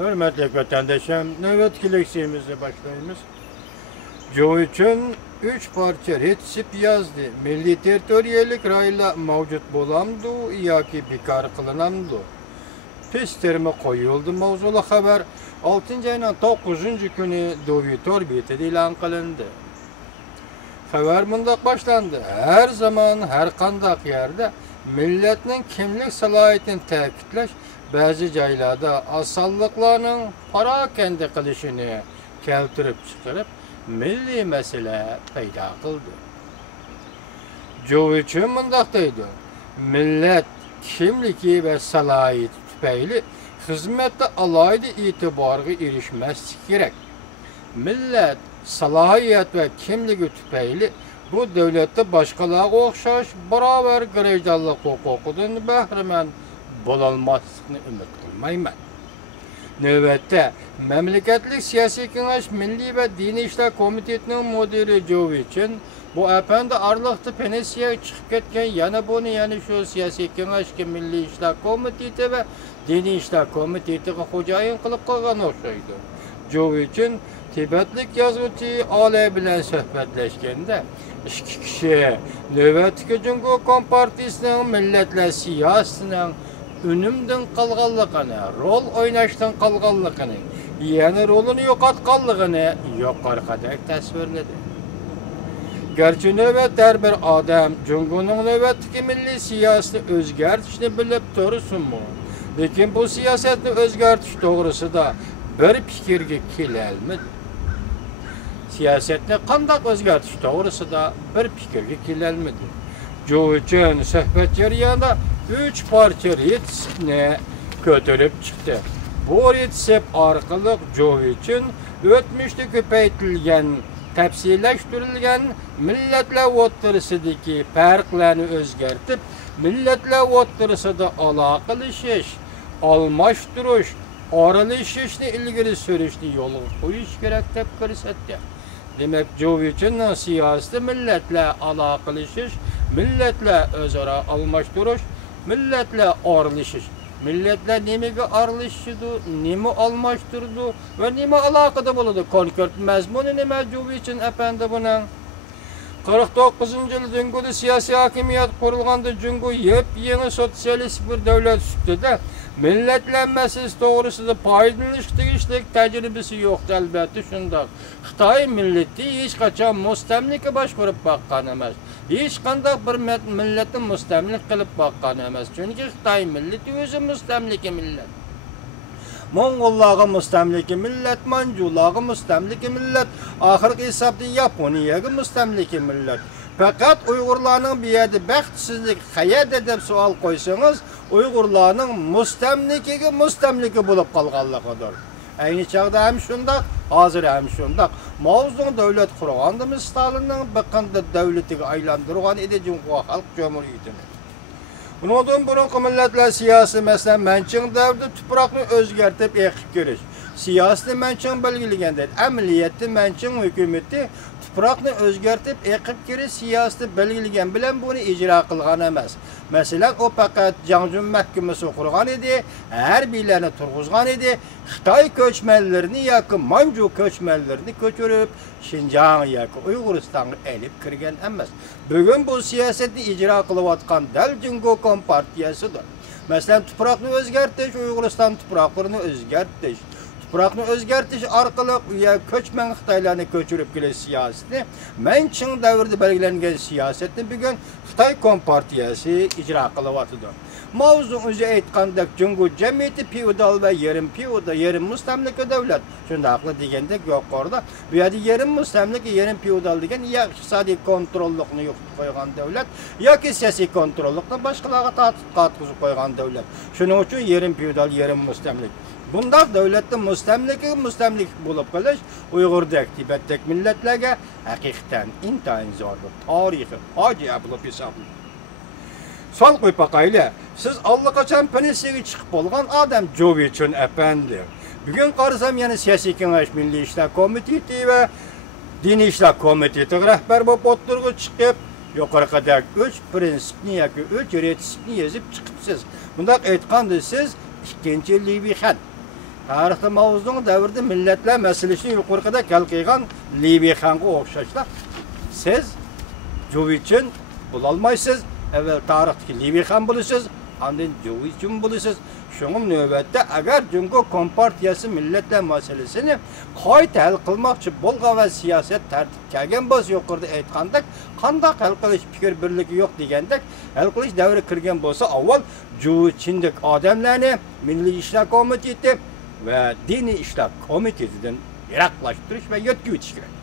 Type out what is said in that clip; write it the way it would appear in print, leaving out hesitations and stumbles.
Hürmetli vatandaşım, növbetki leksiyemize başlayımız. Joe için 3 parça retsip yazdı. Milli territoriyelik rayla mevcut bolamdı, yoki bekar kılınamdı. Pis terimi koyuldu mavzulu haber 6. ayının 9. günü Dovitor betide ilan kılındı. Haber mundaq başlandı. Her zaman, her kandak yerde milletinin kimlik salayetini təkidləş, bazı joylarda asallıqlarının parakende qilishini keltirib chiqarib, milliy masala paydo qildi. Joe uchun mundaq deydi. Millet kimligi ve salayeti tüpeyli hizmette alaydı itibarı erişmesi gerek. Millet salahiyet ve kimligi tüpeyli bu devlette başkalarına okşaş beraber garajdarlık hukukundan bəhrəmən bolalmasını ümit kılmayman. Növbette Memleketlik Siyasi Kengaş Milli ve Dini İşler Komitetinin müdiri Joe için bu efendi arlıqda pensiya çıkıp ketken yana bunu yani şu Siyasi Kengaş Milli İşler Komiteti ve Dini İşler Komiteti hocayın kılıp koygan oxşaydı. Joe için Tibetlik yazıcı Ale bilen söhbetleşkende iki kişi növbetki Cumhuriyet Kompartiyasının milletler siyasının önümden kalğanlığını, rol oynaştan kalğanlığını, yani rolunu yo'qotganligini yuqoridagi tasvirladi. Gerçi növbet her bir adam Cumhuriyet'in növbetdagi milliy siyosatni o'zgartirishni bilib tursinmi? Lekin bu siyasetni o'zgartirish to'g'risida bir fikrga kelolmadi. Siyasetni qanday o'zgartirish to'g'risida bir fikrga kelolmadi. Joe için söhbet jarayonida 3 parça retsipni ko'tarib chiqdi. Bu retsip orqali Joe için o'tmishda ko'paytirilgan, tafsillashtirilgan millatlar o'rtasidagi farqlarni o'zgartib, millatlar o'rtasida aloqalashish, almashtirish, oralashishni ilgari surishni yo'lga qo'yish kerak deb ko'rsatdi. Demek Joe için siyasi milletler aloqalashish, milletler o'zaro almashtirish, milletler oralishish. Milletler nimaga oralashishdi, nima almashtirdi va nima aloqada bo'ladi? Konkret mazmuni nima Joe için efendi buning 49-yıl Cumhuriyet siyasi hakimiyet kurulganda Cumhuriyet yeni sosyalist bir devlet sütüde milletler meselesi doğrusunda paydalanış tegishlik tecrübesi yoktu elbette şundak. Xitoy milleti hiç kaçan mustamlika başvurup bakkan emas. Hiç qanday bir milletin mustamlik qilib bakkan emas. Çünkü Xitoy milleti özü mustamlika millet. Mongollarga mustamlika millet, Manjularga mustamlika millet, ahirgi hesabda Yaponiyaga mustamlika millet. Fakat Uygurlarning bu yerda baxtsizlik qayerda deb savol qo'ysangiz, Uygurlarning mustamlika bo'lib qolganligidir. Ayni chaqda ham shundaq, hozir ham shundaq. Mavzun davlat qurganda Stalinning biqinda davlatiga aylantirgan edi Cumhuriyet Halk Cumhuriyetini. Bundan burunqi milletler siyasi mesela mençin davrida tuproqni o'zgartib eqib kirish. Siyasni mençin belgileganda, amaliyotda mençin hukumati tuproqni o'zgartib eqib kirish siyasni belgilegan bilan buni ijro qilgan emas. Masalan, o faqat Jangjun mahkamasi qurgan edi, harbiylarni turg'izgan edi, Xitoy ko'chmanlarini yoki Manju ko'chmanlarini ko'chirib, Xinjiang yoki Uyg'uristonga elib kirgan emas. Bugun bu siyosatni ijro qilayotgan dal Cumhuriyet Kompartiyasidir. Masalan, tuproqni o'zgartirish, Uyg'uriston tuproqlarini o'zgartirish, tuproqni o'zgartirish orqali ko'chman Xitoylarni ko'chirib kelish siyosatini, mençin davrida belgilangan siyosatni bugun Xitoy Kompartiyasi ijro qilyapti. Mavzu o'zi aytgandek Cumhuriyet jamiyati feodal ve yarım mustamlika davlat. Shundaqli deganda yuqorida bu yerda yarım mustamlika, yarım feodal degan ya iqtisodiy kontrollikni yo'qotib qo'ygan davlat yoki siyosiy kontrollikni boshqalarga tatbiq qo'ygan davlat. Shuning uchun yarım feodal, yarım mustamlik. Bundak devlette mustamlik bo'lib qolish Uyg'urdek, Tibetdek milletlerge hakikaten intayin zordur. Tarihi facia bo'lib hisoblanadi. Sol qo'yib baqayli. Siz allaqachon pensiyaga chiqib bo'lgan adam Joe için efendi. Bugun qarasam yana Siyasi Kengash Milli İşler Komiteti ve Dini İşler Komiteti rahbar bo'lib o'tirg'i chiqib, yuqoridagi 3 prinsipni yoki 3 retsipni yozib chiqibsiz. Bundaq aytganda siz ikkinchi Levi xan tarixda mavzudun davrda millatlar masalasini yuqorida hal qilgan Liviya xonga o'xshashlar. Siz Jovich'in bulolmaysiz. Evvel tarixdagi Liviya xon bo'lasiz, ondan Jovichin bo'lasiz. Şunun növbətdə əgər Cumhur Kompartiyası millətlər məsələsini qayta həll qılmaqçı bolğa və siyasət tərtib gələn boz yuqorida aytqandək, qandaq həll qilish fikir birligi yo'q degandək, həll qilish davri kirgan bolsa, avval Jovichindik odamlarni Milliy ishlar komiteti və Diniy ishlar komitetidan yiroqlashtirish və yetkazib o'tish kerak.